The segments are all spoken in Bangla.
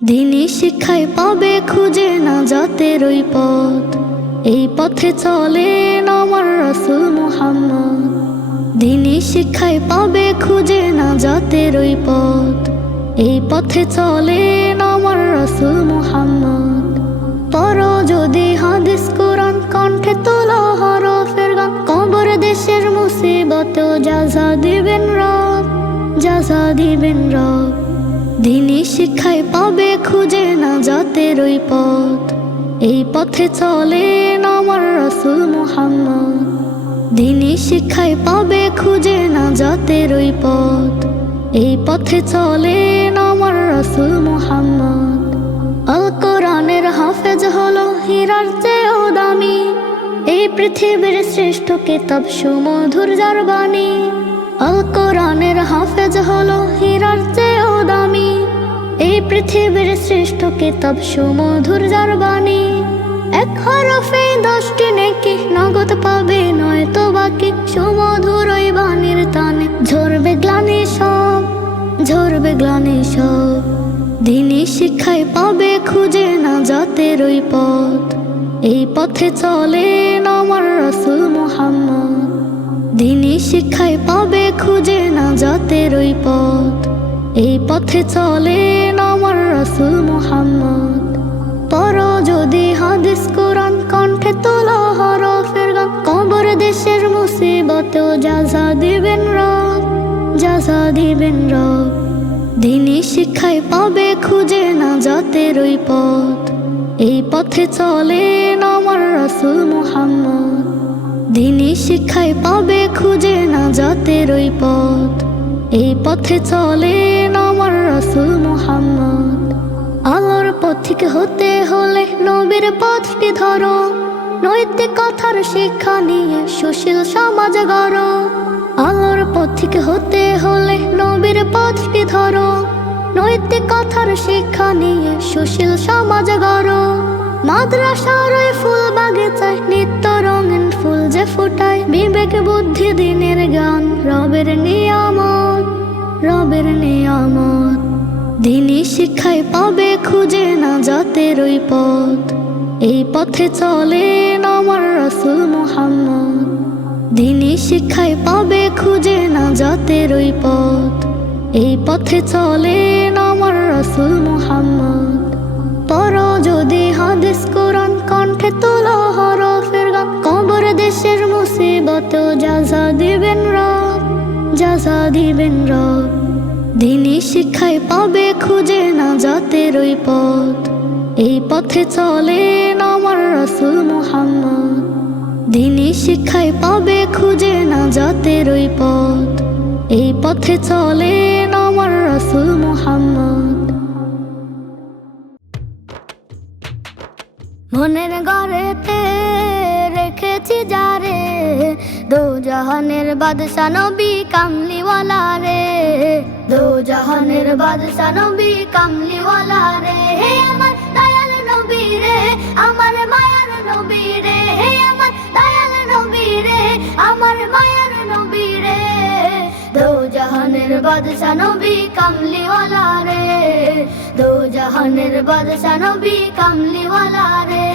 দিনী শিক্ষায় পাবে খুঁজে না জাতের ওই পথ, এই পথে চলেন আমার রাসূল মুহাম্মদ। দিনী শিক্ষায় পাবে খুঁজে না জাতের ওই পথ, এই পথে চলেন আমার রাসূল মুহাম্মদ। পড়ো যদি হাদিস কোরআন, কণ্ঠে তোলো হরফের গান, কবর দেশের মুসিবতেও জাযা দিবেন রব, জাযা দিবেন রব। দিনী শিক্ষায় পাবে খুঁজে না জাতের ওই পথ, এই পথে চলেন আমার রাসূল মুহাম্মদ। দিনী শিক্ষায় পাবে খুঁজে না জাতের ওই পথ, এই পথে চলেন আমার রাসূল মুহাম্মদ। আল কোরআনের হাফেজ হলো হীরার চেয়েও দামি, এই পৃথিবীর শ্রেষ্ঠ কিতাব সুমধুর যার বাণী। আল কোরআনের হাফেজ হলো হীরার চেয়েও দামি, এই পৃথিবীর শ্রেষ্ঠ কিতাব সুমধুর যার বাণী। এক হরফে 10টি নেকি নগদ পাবে নয়তো বাকি, সুমধুর ওই বাণীর টানে ঝরবে গ্লানি সব, ঝরবে গ্লানি সব। দিনী শিক্ষায় পাবে খুঁজে না জাতের ওই পথ, এই পথে চলেন আমার রাসূল মুহাম্মদ। দিনী শিক্ষায় পাবে খুঁজে না জাতের ওই পথ, এই পথে চলেন আমার রাসূল মুহাম্মদ। পড়ো যদি হাদিস কোরআন, কণ্ঠে তোলো হরফের গান, কবর দেশের মুসিবতেও জাযা দিবেন রব, জাযা দিবেন রব। দিনী শিক্ষায় পাবে খুঁজে না জাতের ওই পথ, এই পথে চলেন আমার রাসূল মুহাম্মদ। দিনী শিক্ষায় পাবে খুঁজে না জাতের ওই পথ, এই পথে চলেন আমার রাসূল মুহাম্মদ। আলোর পথিক হতে হলে নবীর পথটি ধরো, নৈতিকতার শিক্ষা নিয়ে সুশীল সমাজ গড়ো। আলোর পথিক হতে হলে নবীর পথটি ধরো, নৈতিকতার শিক্ষা নিয়ে সুশীল সমাজ গড়ো। মাদ্রাসার ওই ফুল বাগিচায় নিত্য রঙিন ফুল যে ফুটায়, বিবেক বুদ্ধি দিনের জ্ঞান রবের নিয়ামত, রবের নিয়ামত। দিনী শিক্ষায় পাবে খুঁজে না জাতের ওই পথ, এই পথে চলেন আমার রাসূল মুহাম্মদ। দিনী শিক্ষায় পাবে খুঁজে না জাতের ওই পথ, এই পথে চলেন আমার রাসূল মুহাম্মদ। পড়ো যদি হাদিস কোরআন, কণ্ঠে তোলো হরফের গান, কবর দেশের মুসিবতেও জাযা দিবেন রব, জাযা দিবেন রব। দিনী শিক্ষায় পাবে খুঁজে না জাতের ওই পথ, এই পথে চলেন আমার রাসূল মুহাম্মদ। দিনী শিক্ষায় পাবে খুঁজে না জাতের ওই পথ, এই পথে চলেন আমার রাসূল মুহাম্মদ। মনের ঘরেতে রেখেছি যারে, দো জাহানের বাদশা নবী কামলিওয়ালা রে, দো জাহানের বাদশা নবী কামলিওয়ালা রে। হে আমার দয়াল নবী রে, আমার মায়ার নবী রে, হে আমার দয়াল নবী রে, আমার মায়ার নবী রে। দো জাহানের বাদশা নবী কামলিওয়ালা রে, দো জাহানের বাদশা নবী কামলিওয়ালা রে।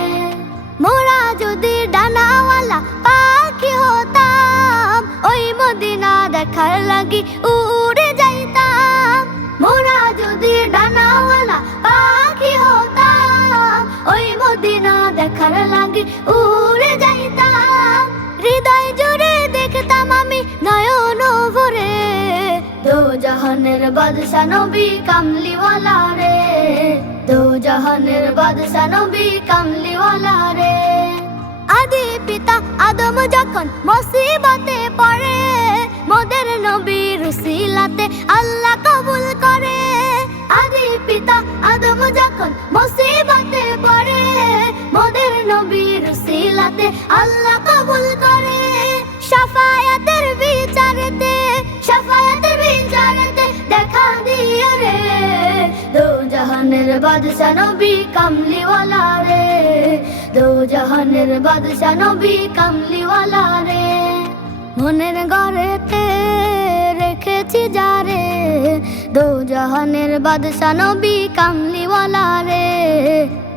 মোরা যদি ডানাওয়ালা পাখি হতাম, ওই মদিনা দেখার লাগি উড়ে যাইতাম। মোরা যদি ডানাওয়ালা পাখি হতাম, ওই মদিনা দেখার লাগি উড়ে যাইতাম। হৃদয় জুড়ে দেখতাম আমি নয়ন ভরে, দো জাহানের বাদশা নবী কামলিওয়ালা রে, দো জাহানের বাদশা নবী কামলিওয়ালা রে। আদি পিতা আদম যখন মুসিবতে পড়ে, মোদের নবীর উসিলাতে আল্লাহ কবুল করে। আদি পিতা আদম যখন মুসিবতে পড়ে, মোদের নবীর উসিলাতে আল্লাহ কবুল করে। শাফায়াতের বিচারেতে, শাফায়াতের বিচারেতে দেখা দিও রে, দো জাহানের বাদশা নবী কামলিওয়ালা রে, দো জাহানের বাদশা নবী কামলিওয়ালা রে। মনের ঘরেতে রেখেছি যারে, দো জাহানের বাদশা নবী কামলিওয়ালা রে,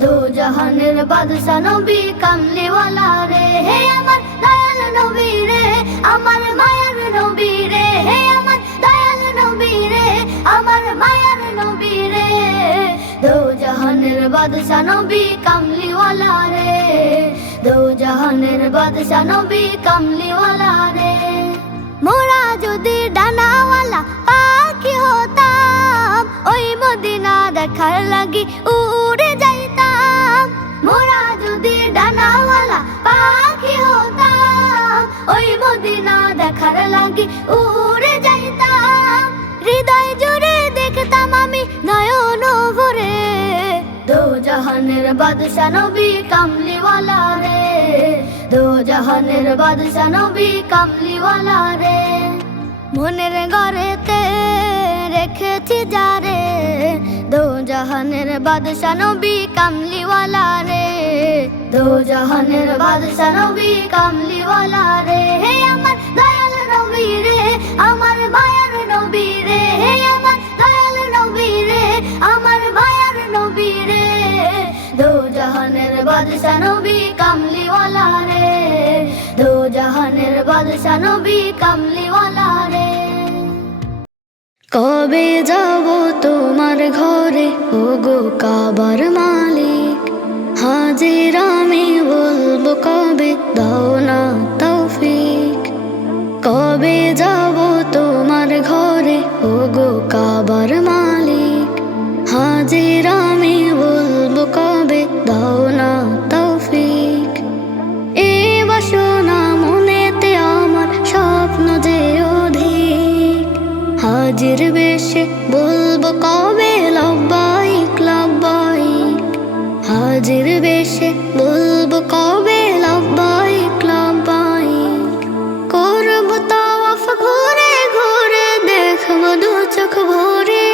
দো জাহানের বাদশা নবী কামলিওয়ালা রে। হে আমার দয়াল নবী রে, আমার মায়ার নবী রে, হে আমার দয়াল নবী রে, আমার মায়ার নবী রে। দো জাহানের বাদশা নবী কামলিওয়ালা রে, দো জাহানের বাদশা নবী কামলিওয়ালা রে। মোরা যদি ডানাওয়ালা পাখি হতাম, ওই মদিনা দেখার লাগি উড়ে যাইতাম। মোরা যদি ডানাওয়ালা পাখি হতাম, ওই মদিনা দেখার লাগি উড়ে যাইতাম। হৃদয় জুড়ে দেখতাম আমি নয়ন ভরে, দো জাহানের বাদশা নবী কামলিওয়ালা রে, দো জাহানের বাদশা নবী কামলিওয়ালা রে। মনের ঘরেতে রেখেছি যারে, দো জাহানের বাদশা নবী কামলিওয়ালা রে, দো জাহানের বাদশা নবী কামলিওয়ালা রে। হে আমার দয়াল নবী রে, আমার মায়ার নবী রে, হে আমার দয়াল নবী রে, আমার মায়ার নবী রে। দো জাহানের বাদশা নবী কামলিওয়ালা রে, দো জাহানের বাদশা নবী কামলিওয়ালা রে। কবে যাব তোমার ঘরে ওগো কাবার মালিক, হাজির আমি বলবো কবে দাও না তৌফিক। কবে যাব তোমার ঘরে ওগো কাবার মালিক, হাজির আমি বলবো কবে দাও না তৌফিক। এ বাসনা মনেতে আমার স্বপ্ন যে অধিক, হাজির বেশে বলবো কবে লব্বাইক লব্বাইক, হাজির বেশে বলবো কবে লব্বাইক লব্বাইক। করব তাওয়াফ ঘুরে ঘুরে দেখবো দু চোখ ভরে,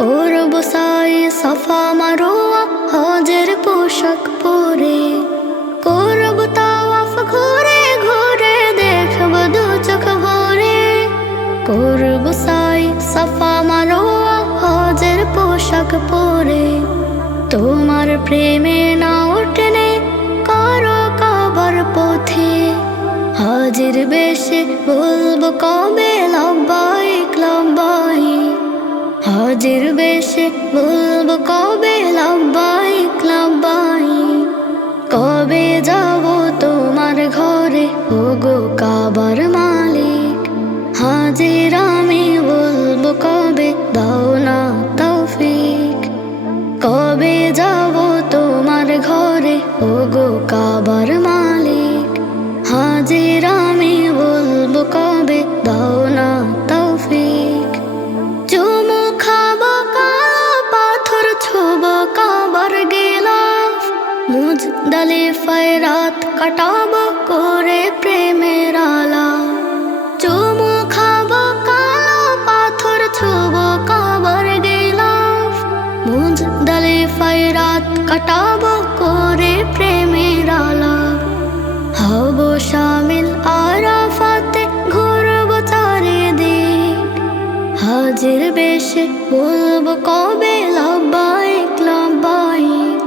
করব সাই সাফা মারোয়া হজের পোশাক পরে। করব তাওয়াফ ঘুরে ঘুরে দেখবো দু চোখ ভরে, করব সাই সাফা মারোয়া হজের পোশাক পরে। তোমার প্রেমে না উঠনে করো কাবার পথে, হাজির বেশে বলবো কবে লব্বাইক লব্বাইক, হাজির বেশে বলবো কবে লব্বাইক লব্বাইক। কবে যাব তোমার ঘরে ওগো কাবার মালিক, হাজির আমি বলবো কবে দাও না তৌফিক। কবে যাব তোমার ঘরে ওগো কাবার মালিক, হাজির আমি বলবো কবে দাও না তৌফিক। চুমু খাবো কালো পাথর ছোবো কাবার গিলাফ, মুজদালিফায় রাত কাটাবো করে প্রেমের আলাপ। চুমু খাবো কালো পাথর ছোবো কাবার গিলাফ, মুজদালিফায় রাত কাটাবো করে প্রেমের আলাপ। হব শামিল আরাফাতে ঘুরবো চারিদিক, হাজির বেশে বলবো কবে লব্বাইক লব্বাইক,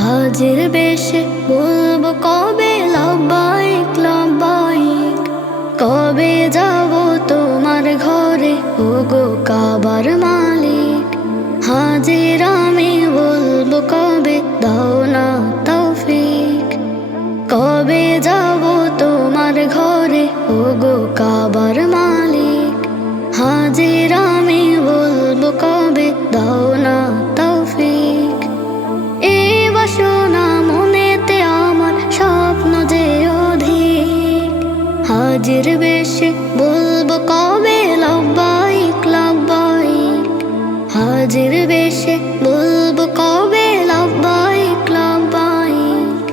হাজির বেশে বলবো কবে লব্বাইক লব্বাইক। কবে যাব তোমার ঘরে ওগো কাবার মালিক, হাজির আমি বলবো কবে দাও না তৌফিক। কবে যাব তোমার ঘরে ওগো কাবার মালিক, হাজির আমি বলবো কবে দাও না তৌফিক। এই বাসনা মনেতে আমার স্বপ্ন যে অধিক, হাজির বেশে বলবো কবে লব্বাইক লব্বাইক, হাজির বেশে বলবো কবে লব্বাইক লব্বাইক,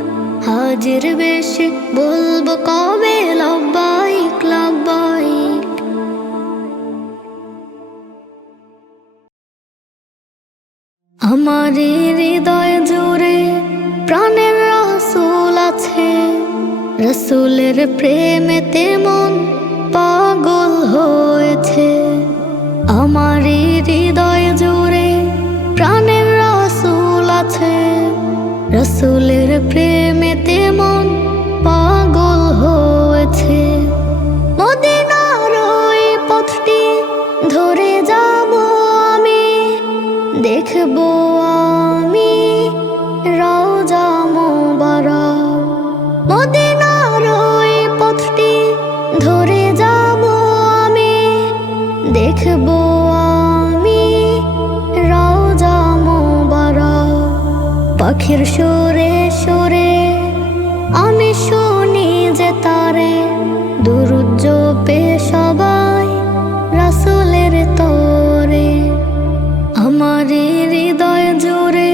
হাজির বেশে বলবো কবে লব্বাইক লব্বাইক। আমার হৃদয় জুড়ে প্রাণের রাসূল আছে, রাসূলের প্রেমেতে মন পাগল হয়েছে। আমার হৃদয় জুড়ে প্রাণের রাসূল আছে। রাসূলের প্রেমেতে মন পাগল হয়েছে। মদিনার ওই পথটি ধরে যাব আমি, দেখব আমি রওজা মুবারক। মদিনার ওই পথটি ধরে যাব আমি, দেখব আমি রওজা মুবারক। পাখির সুরে সুরে আমি শুনি যে তারে, দুরূদ জপে সবাই রাসূলের তরে। আমার হৃদয় জুড়ে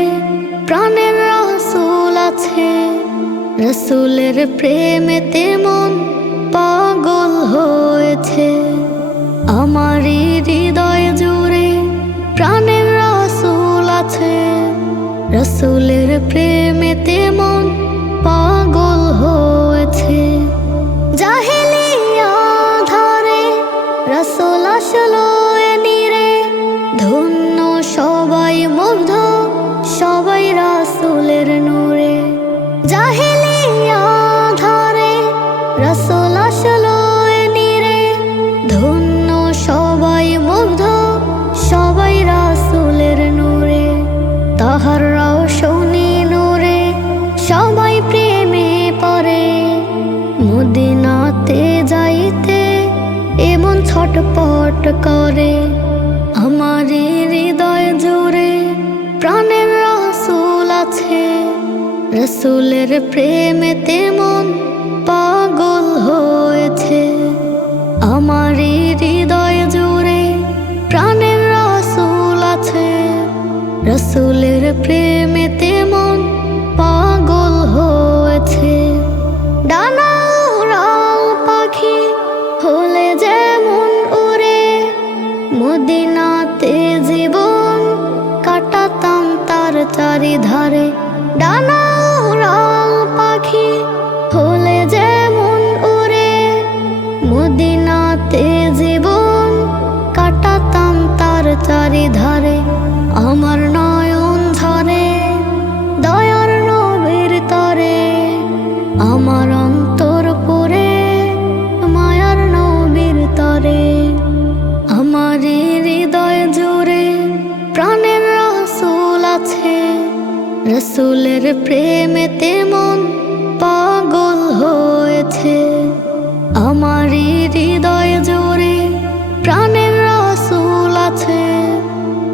প্রাণের রাসূল আছে। রাসূলের প্রেমেতে মন পাগল হয়েছে। আমার হৃদয় জুড়ে প্রাণের রাসূল আছে। রাসূলের প্রেমেতে মন পাগল হয়েছে। জাহেলিয়া ধারে রাসূল আসলো এ নীরে, ধন্য সবাই মুগ্ধ সবাই রাসূলের নূরে। জাহেলিয়া ধারে রাসূল আসলো এ নীরে, ধন্য সবাই মুগ্ধ সবাই রাসূলের নূরে। তাহার রওশনী নূরে সবাই প্রেমে পড়ে, মদিনাতে যাইতে এমন ছটপট করে। আমার হৃদয় জুড়ে প্রাণের রাসূল আছে। রাসূলের প্রেমেতে মন পাগল হয়েছে। আমার হৃদয় জুড়ে প্রাণের রাসূল আছে। রাসূলের প্রেমেতে মন পাগল হয়েছে। ডানা উড়াল পাখি হলে যেমন উড়ে, মদিনাতে জীবন কাটাতাম তার চারিধারে। ডানা উড়াল পাখি হলে যেমন উড়ে, মদিনাতে জীবন কাটাতাম তার চারিধারে। আমার নয়ন ঝরে দয়ার নবীর তরে, আমার অন্তর পুরে মায়ার নবীর তরে। আমার হৃদয় জুড়ে প্রাণের রাসূল আছে। রাসূলের প্রেমেতে মন পাগল হয়েছে। আমার হৃদয় জুড়ে প্রাণের রাসূল আছে।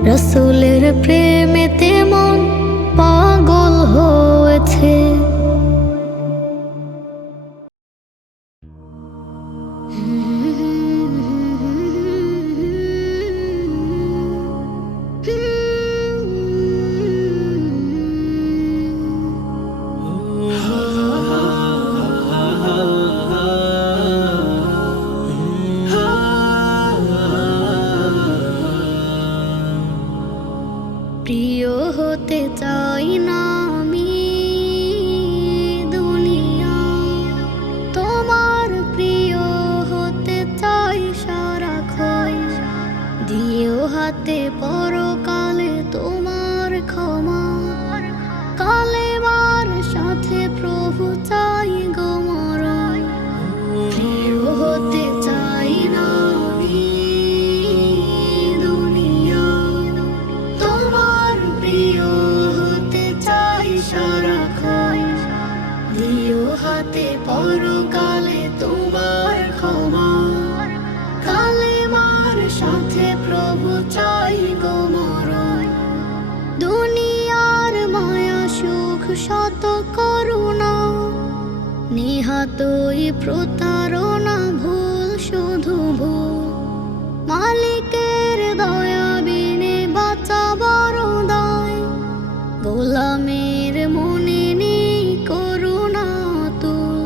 রাসূলের প্রেমেতে মন পাগল হয়েছে। প্রিয় হতে চাই না আমি দুনিয়া, তোমার প্রিয় হতে চাই সারাক্ষণ। দিও হাতে পরকালে তোমার ক্ষমা, কালেমার সাথে প্রভু চাই গো মরণ। প্রিয় হতে চাই না আমি দুনিয়া, তোমার প্রিয় হতে চাই সারাক্ষণ। দিও হাতে পরকালে তোমার ক্ষমা, কালেমার সাথে প্রভু চাই গো মরণ। দুনিয়ার মায়া সুখ শত করুণা, নিহাতই প্রতারণা ভুল শুধু ভুল। মালিকের দয়া বিনে বাঁচা বড় দায়, গোলামের মনে নেই করুণা তুল।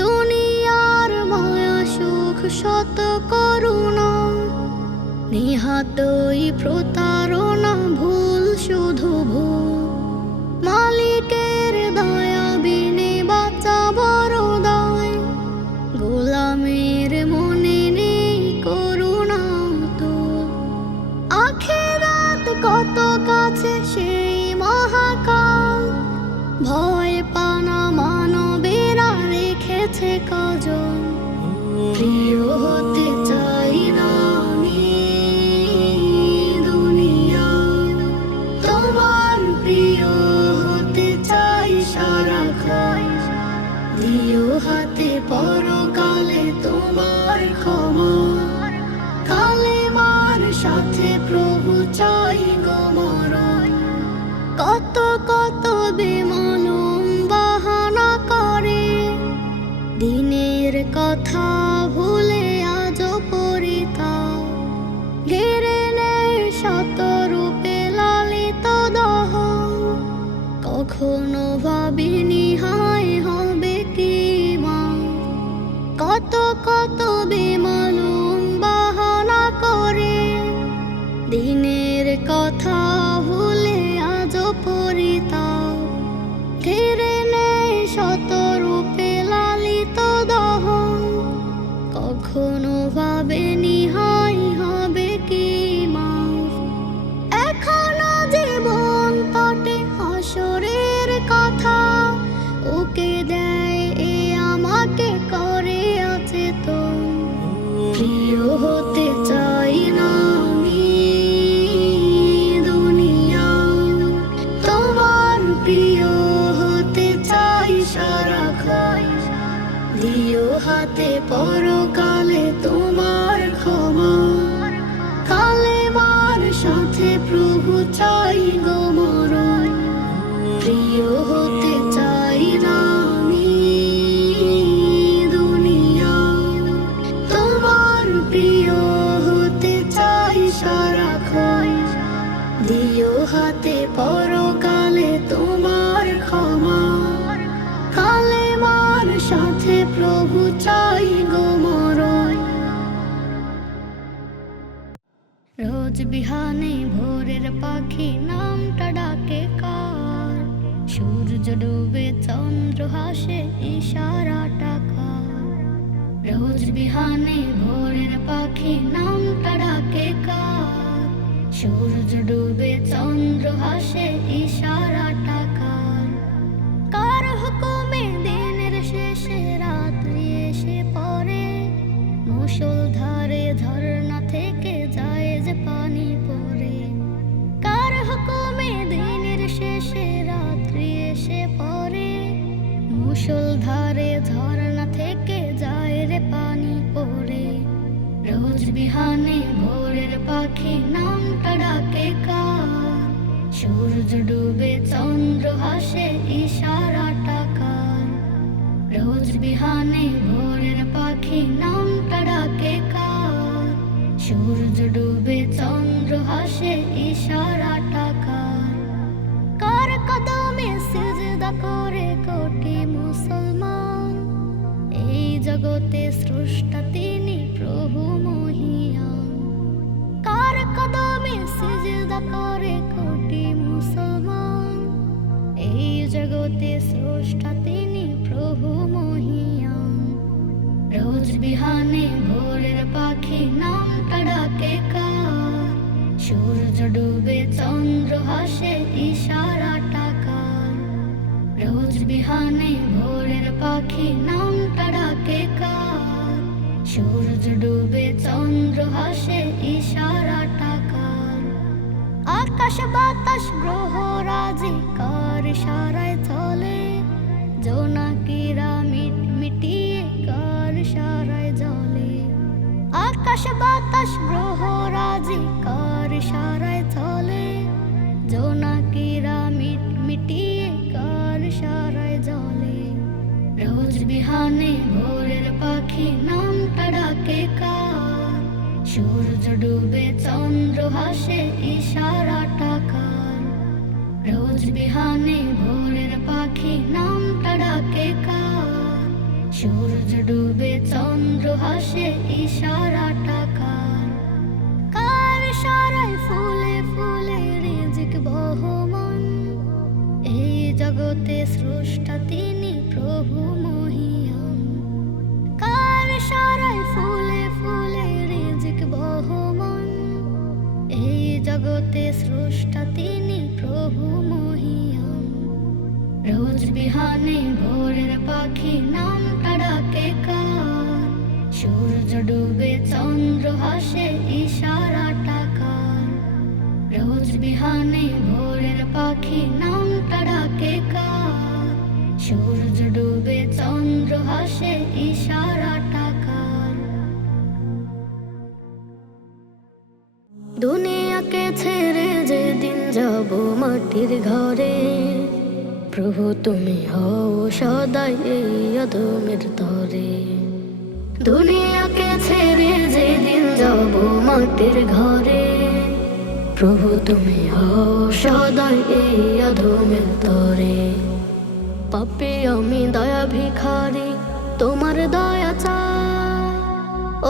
দুনিয়ার মায়া সুখ শত করুণা, নিহাতই প্রতারণা ভুল শুধু ভুল। মালিকের দয়া বিনে বাঁচা বড় দায়, গোলামের মনে নেই করুণা তুল। পরকালে তোমার ক্ষমা। কালেমার সাথে প্রভু চাই গো মরণ। কত কত বেমালুম বাহানা করে, দিনের কথা ভুলে আজ পরিতা। ঘিরে নেয় শত রূপে লালিত দহ, কখনো ভাবিনি হায় হবে কি মা। কত কত বেমালুম বাহানা করে, দিনের কথা ভুলে আজ পরিতা। ঘিরে নেয় শত রূপে লালিত দহ, কখনো ভাবেনি হায় হবে কি মা। এখনো জীবন তটে হাসরের কথা, ওকে দেয় এ আমাকে করে আছে তো। প্রিয় হতে চাই না আমি দুনিয়া, তোমার প্রিয় হতে চাই সারাক্ষণ। দিও হাতে পরকালে তোমার ক্ষমা। কালেমার সাথে প্রভু চাই গো মরণ। প্রিয় হতে চাই না আমি দুনিয়া, তোমার প্রিয় হতে চাই সারাক্ষণ। দিও হাতে পরকালে তোমার ক্ষমা। কালেমার সাথে প্রভু চাই গো মরণ। রোজ বিহানে ভোরের পাখি নামটা ডাকে কার, সূর্য ডুবে চন্দ্র হাসে ইশারাটা কার। রোজ বিহানে ভোরের পাখি নামটা ডাকে কার, সূর্য ডুবে চন্দ্র হাসে ইশারাটা কার। কার হুকুমে দিনের শেষে রাত্রি এসে পড়ে, মুষলধারে ঝরনা থেকে যায় যে পানি পড়ে। কার হুকুমে দিনের শেষে রাত্রি এসে পড়ে, মুষলধারে ঝরনা থেকে যায় রে পানি পড়ে। রোজ বিহানে ভোরের পাখি নামটা ডাকে কার, সূর্য ডুবে চন্দ্র হাসে ইশারাটা কার। রোজ বিহানে ভোরের পাখি নামটা ডাকে কার, সূর্য ডুবে চন্দ্র হাসে ইশারাটা কার। কার কদমে সিজদা করে কোটি মুসলমান, এই জগতে স্রষ্টা তিনি প্রভু মহিয়ান। কার কদমে সিজদা করে কোটি মুসলমান, এই জগতে স্রষ্টা তিনি প্রভু মহিয়ান। রোজ বিহানে ভোরের পাখি নামটা ডাকে কার, সূর্য ডুবে চন্দ্র হাসে ইশারাটা কার। রোজ বিহানে ভোরের পাখি নামটা ডাকে কার, সূর্য ডুবে চন্দ্র হাসে ইশারাটা কার। আকাশ বাতাস গ্রহ রাজি কার ইশারায় চলে, জোনাকিরা মিটিয়ে কার ইশারায় জ্বলে। আকাশ বাতাস গ্রহ রাজি কার ইশারায় চলে, জোনাকিরা মিটিয়ে কার ইশারায় জ্বলে। রোজ বিহানে ভোরের পাখি নামটা ডাকে কার, সূর্য ডুবে চন্দ্র হাসে ইশারাটা কার। রোজ বিহানে ভোরের পাখি নামটা ডাকে কার, সূর্য ডুবে চন্দ্র হাসে ইশারাটা কার। কার ইশারায় ফুলে ফুলে রিজিক বহমান, এই জগতে স্রষ্টা তিনি প্রভু মহিয়ান। কার ইশারায় ফুলে ফুলে রিজিক বহমান, এই জগতে স্রষ্টা তিনি প্রভু মহিয়ান। রোজ বিহানে ভোরের পাখি নামটা ডাকে কার, সূর্য ডুবে চন্দ্র হাসে ইশারাটা কার। রোজ বিহানে ভোরের পাখি নামটা ডাকে কার, সূর্য ডুবে চন্দ্র চন্দ্র হাসে ইশারা টাকার। দুনিয়াকে ছেড়ে যেদিন যাব মাটির ঘরে, প্রভু তুমি হও সদাই এই অধমের তরে। দুনিয়াকে ছেড়ে যেদিন যাব মাটির ঘরে, প্রভু তুমি হও সদাই এই অধমের তরে। পাপী আমি দয়া ভিখারি, তোমার দয়া চাই।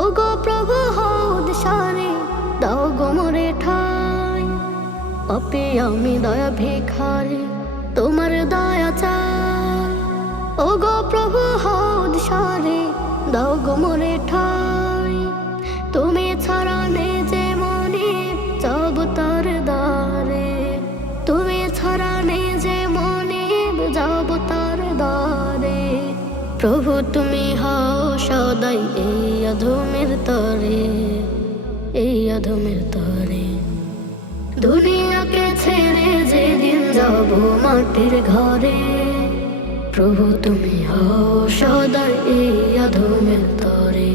ও গো প্রভু হও দিশারি, দাও গো মোরে ঠাই। পাপী আমি দয়া ভিখারি, তোমার দয়া চাই। ও গো প্রভু হও দিশারি, দাও গো মোরে ঠাই। তুমি ছাড়া নেই যে মনিব যাব তার দ্বারে, তুমি ছাড়া নেই যে মনিব যাব তার দ্বারে। প্রভু তুমি হও সদাই এই অধমের তরে, এই অধমের তরে। দুনিয়াকে ছেড়ে যেদিন যাব মাটির ঘরে, প্রভু তুমি হও সদাই এই অধমের তরে।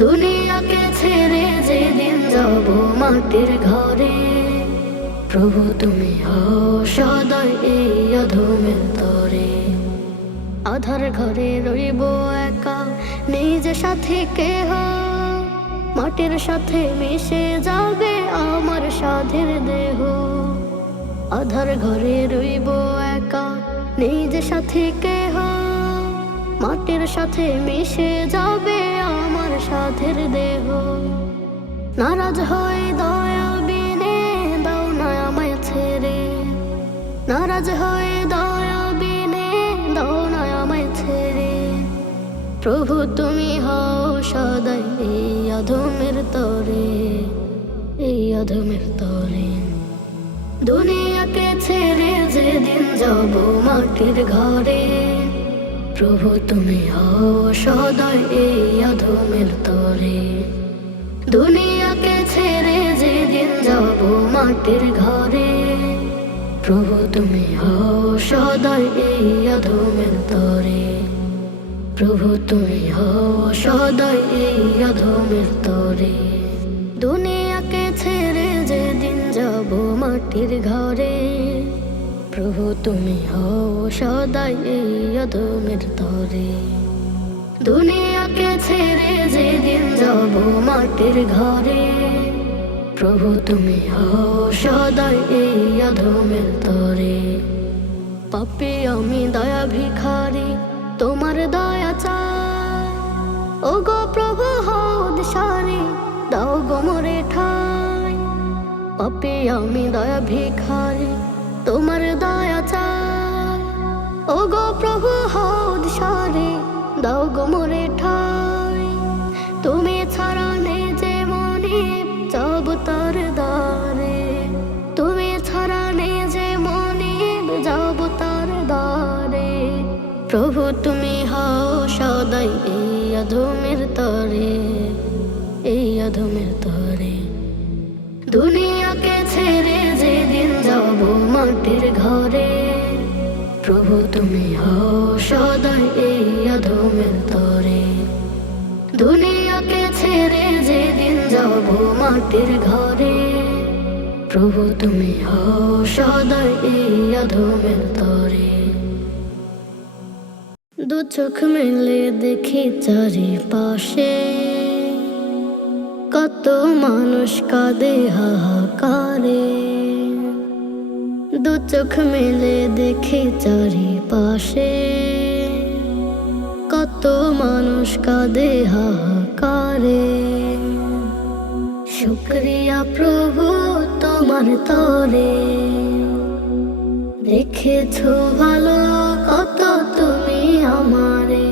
দুনিয়াকে ছেড়ে যেদিন যাব মাটির ঘরে, প্রভু তুমি হও সদাই এই অধমের তরে। আধার ঘরে রইব একা, নিজে সাথে কেহ, মাটির সাথে মিশে যাবে আমার সাধের দেহ। আধার ঘরে রইব একা, নিজে সাথে কেহ, মাটির সাথে মিশে যাবে আমার সাধের দেহ। নারাজ হয় দয়া বিনে দাও না আমায় ছেড়ে, নারাজ হয় দয়া বিনে দাও না আমায় ছেড়ে। প্রভু তুমি হও সদাই এই অধমের তরে, এই অধমের তরে। দুনিয়াকে ছেড়ে যেদিন যাব মাটির ঘরে, প্রভু তুমি হও সদাই এই অধমের তরে। দুনিয়াকে ছেড়ে যেদিন যাব মাটির ঘরে, প্রভু তুমি হও সদাই এই অধমের তরে। প্রভু তুমি হও সদাই এই অধমের তরে। দুনিয়াকে ছেড়ে যেদিন যাব মাটির ঘরে, প্রভু তুমি হও সদাই এই অধমের তরে। দুনিয়াকে ছেড়ে যেদিন যাব মাটির ঘরে, প্রভু তুমি হও সদাই এই অধমের তরে। পাপী আমি দয়া ভিখারি, তোমার দয়া চাই। ও গো প্রভু হও দিশারি, দাও গো মোরে ঠাই। পাপী আমি দয়া ভিখারি, তোমার দয়া চাই। ও গো প্রভু হও দিশারি, দাও গো মোরে ঠাই। তুমি ছাড়া নেই যে মনিব যাব তার দ্বারে, তুমি ছাড়া নেই যে মনিব যাব তার দ্বারে। প্রভু তুমি হও সদাই এই অধমের তরে, এই অধমের তরে। দুনিয়াকে ছেড়ে যেদিন যাব মাটির ঘরে, প্রভু তুমি হও সদাই এই অধমের তরে। দুনিয়াকে ছেড়ে যেদিন যাব মাটির ঘরে, প্রভু তুমি হও সদাই এই অধমের তরে। দু চোখ মেলে দেখি চারিপাশে, কত মানুষ কাঁদে হাহাকারে। দু চোখ মেলে দেখি চারিপাশে, কত মানুষ কাঁদে হাহাকারে। শুকরিয়া প্রভু তোমার তরে, রেখেছো ভালো কত তুমি আমারে।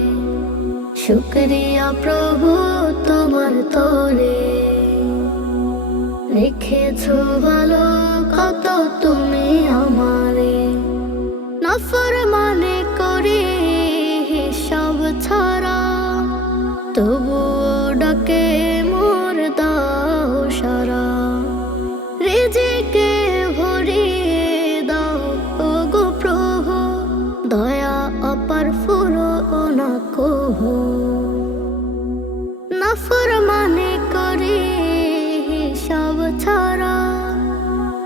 শুকরিয়া প্রভু তোমার তরে, রেখেছো ভালো কত তুমি আমারে। নাফরমানি করি হিসাব ছাড়া, তবুও ডাকে মোর দাও সারা। রিজিকে ভরিয়ে দাও ও গো প্রভু, দয়া অপার ফুরো না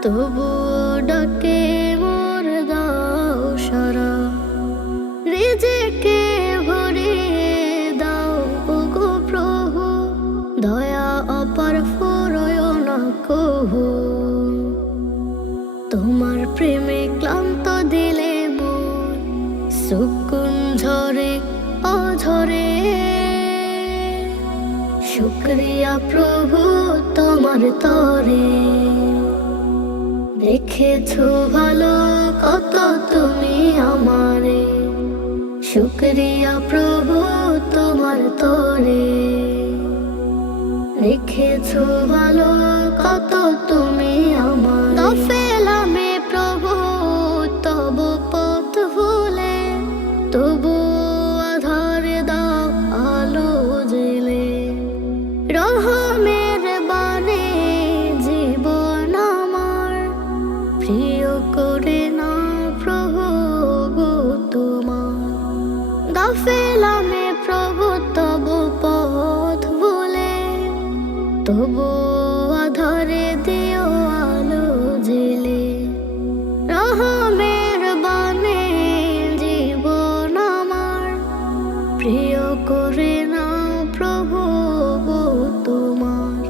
তবুও ডাকে মোর দাও সারা, রিজিকে ভরিয়ে দাও ওগো প্রভু, দয়া অপার ফুরয় না কহু। তোমার প্রেমে ক্লান্ত দিলে মোর সুকুন ঝরে অঝরে। শুকরিয়া প্রভু তোমার তরে, রেখেছো ভালো কত তুমি আমারে। শুকরিয়া প্রভু তোমার তরে, রেখেছো ভালো কত তুমি আমার। গাফেলামে প্রভু তব পথ ভুলে, তবু আধার দাও আলো জেলে। রহমের বাণী জীবন আমার, প্রিয় করে না প্রভু গো তোমার। গাফেলামে প্রভু তব পথ ভুলে, তবু আধারে দিও আলো জেলে। রহমের বাণী জীবন আমার, প্রিয় করে না প্রভু গো তোমার।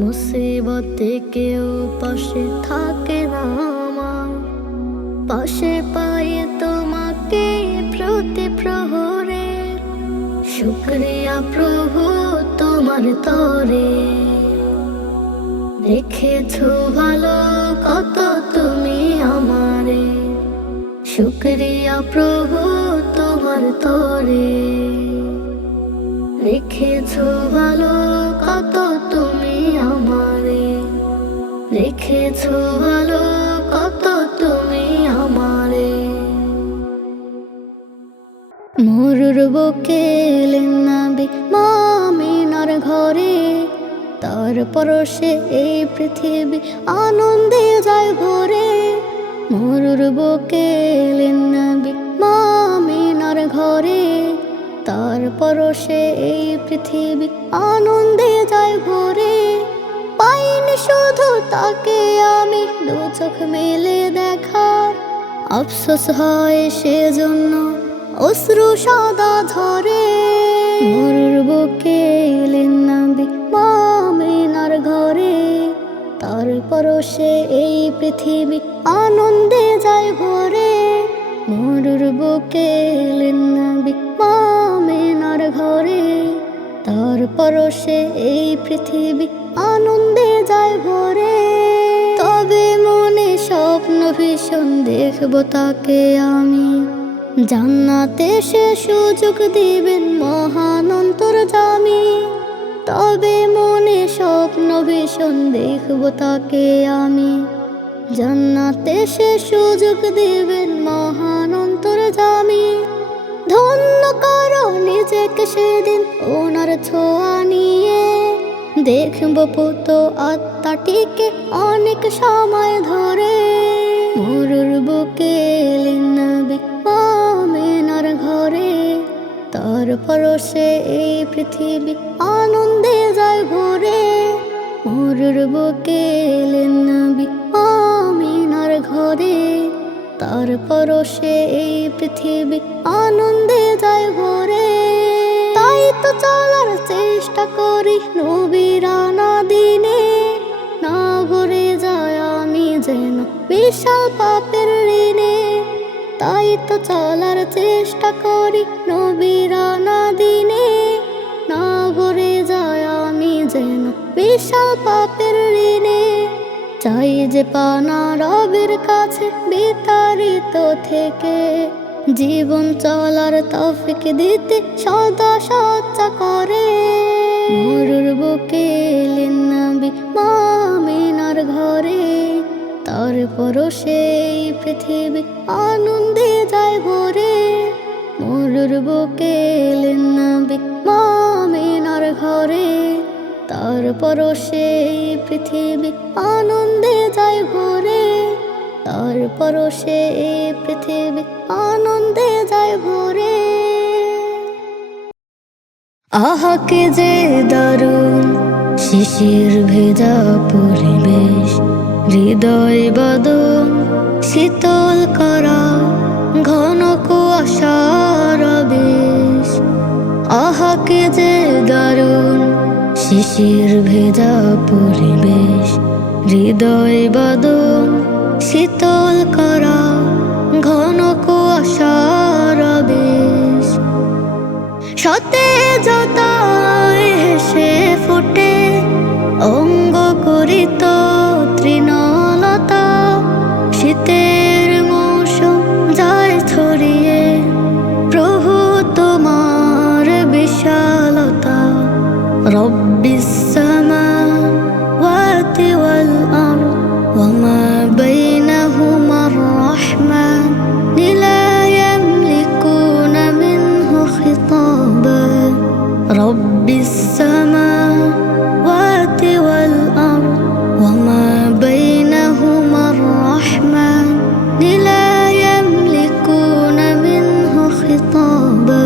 মুসিবতে কেউ পাশে থাকে না আমার, পাশে পায়ে তোমাকে প্রতি প্রহরে। শুকরিয়া প্রভু তোমার তরে, রেখেছো ভালো কত তুমি আমারে। শুকরিয়া প্রভু তোমার তরে, রেখেছো ভালো কত তুমি আমারে। রেখেছো ভালো কত তুমি আমারে। মরুর বুকে এলেন নবী মা আমিনার ঘরে, তার পরশে এই পৃথিবী আনন্দে যায় ভরে। মরুর বুকে এলেন নবী মা আমিনার ঘরে, তার পরশে এই পৃথিবী আনন্দে যায় ভরে। পাইনি শুধু তাকে আমি দু চোখ মেলে দেখার, আফসোস হয় সেজন্য অশ্রু সদা ঝরে। মরুর বুকে এলেন নবী মা আমিনার ঘরে, তার পরশে এই পৃথিবী আনন্দে যায় ভরে। মরুর বুকে এলেন নবী মা আমিনার ঘরে, তার পরশে এই পৃথিবী আনন্দে যায় ভরে। তবে মনে স্বপ্ন ভীষণ দেখবো তাকে আমি, জান্নাতে সে সুযোগ দিবেন মহান অন্তর্যামী। তবে মনে স্বপ্ন ভীষণ দেখবো তাকে আমি, জান্নাতে সে সুযোগ দিবেন মহান অন্তর্যামী। ধন্য করো নিজেকে সেদিন ওনার ছোঁয়া নিয়ে, দেখব পুত আত্মাটিকে অনেক সময় ধরে। মরুর বুকে এলেন নবী মা আমিনার ঘরে, তার পরশে এই পৃথিবী আনন্দে যায় ভরে। মরুর বুকে এলেন নবী মা আমিনার ঘরে, তার পরশে এই পৃথিবী আনন্দে যায় ভরে। তাই তো চলার চেষ্টা করি নবীর আনা দিনে, না ভরে যায় আমি যেন বিশাল পাপের ঋণে। তাই তো চলার চেষ্টা করি নবীর আনা দিনে, না ভরে যায় আমি যেন বিশাল পাপের ঋণে। চাই যে পানা রবের কাছে বিতাড়িত থেকে, জীবন চলার তৌফিক দিতে সদা সচ্চা করে। মরুর বুকে এলেন নবী মা আমিনার ঘরে, তার পরশে এই পৃথিবী আনন্দে যায় ভরে। মরুর বুকে এলেন নবী মা আমিনার ঘরে, তার পরশে এই পৃথিবী আনন্দে যায় ভরে। তার পরশে এই পৃথিবী আনন্দে যায় ভরে। আহা কে যে দারুণ শিশির ভেজা পরিবেশ, হৃদয় বদন শীতল করা ঘন কুয়াশার বেশ। আহা কে যে দারুণ শিশির ভেজা পরিবেশ। হৃদয় বদন শীতল করা ঘন কুয়াশার বেশ। সতেজতায় হেসে ফুটে অঙ্গ করিত তৃণলতা। শীতের মৌসুম যায় ছড়িয়ে প্রভু তোমার বিশালতা। রব্বিস সামাওয়াতি ওয়াল আরদ ওয়া মা বাইনাহুমার রাহমান লা ইয়ামলিকুনা মিনহু খিতাবা। রব্বিস সামাওয়াতি ওয়াল আরদ ওয়া মা বাইনাহুমার রাহমান লা ইয়ামলিকুনা মিনহু খিতাবা।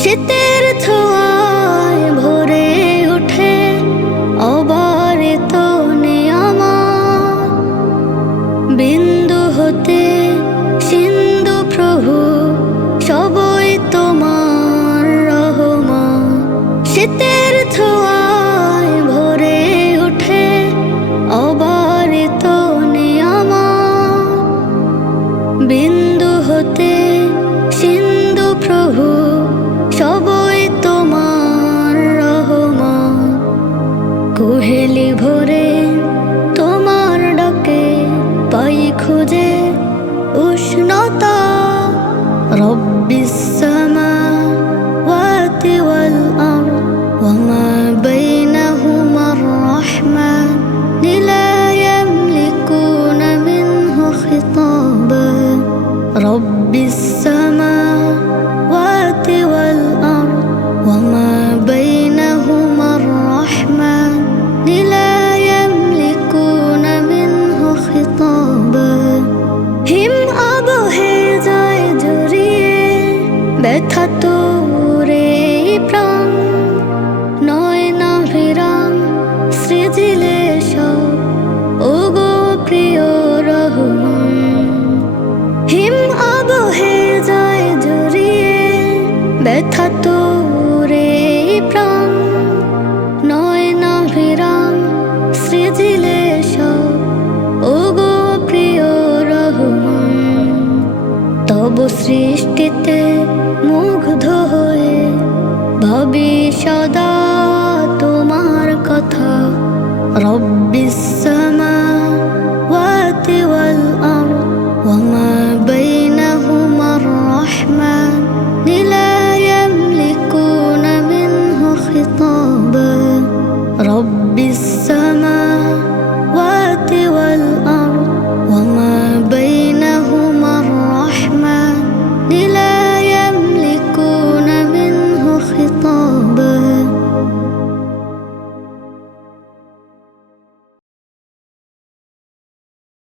শীতের ছোঁয়ায় ভরে ওঠে অবারিত নিয়ামত। বিন্দু হতে সিন্ধু প্রভু সবই তোমার রহমত। শীতের ছোঁয়ায় ভরে ওঠে অবারিত নিয়ামত। বিন্দু হতে সিন্ধু প্রভু সবই তোমার রহমত। কুহেলি ভরে তোমার ডাকে পাই খুঁজে উষ্ণতা। রব্বিস সামাওয়াতি ওয়াল আরদ ওয়া মা বাইনাহুমার রাহমান লা ইয়ামলিকুনা মিনহু খিতাবা। রব্বিস সামাওয়াতি ওয়াল আরদ ওয়া মা বাইনাহুমার রাহমান লা ইয়ামলিকুনা মিনহু খিতাবা। হিম আবহে যায় জড়িয়ে ব্যথা তোরে প্রাণ। নয়না ভিরাম সৃজিলে সব ওগো প্রিয় রহমান। হিম আবহে যায় জড়িয়ে ব্যথা তোরে প্রাণ। নয়না ভিরাম সৃজিলে সব ওগো প্রিয় রহমান। তব সৃষ্টিতে মুগ্ধ হয়ে ভাবি সদা তোমার কথা। রব্বিস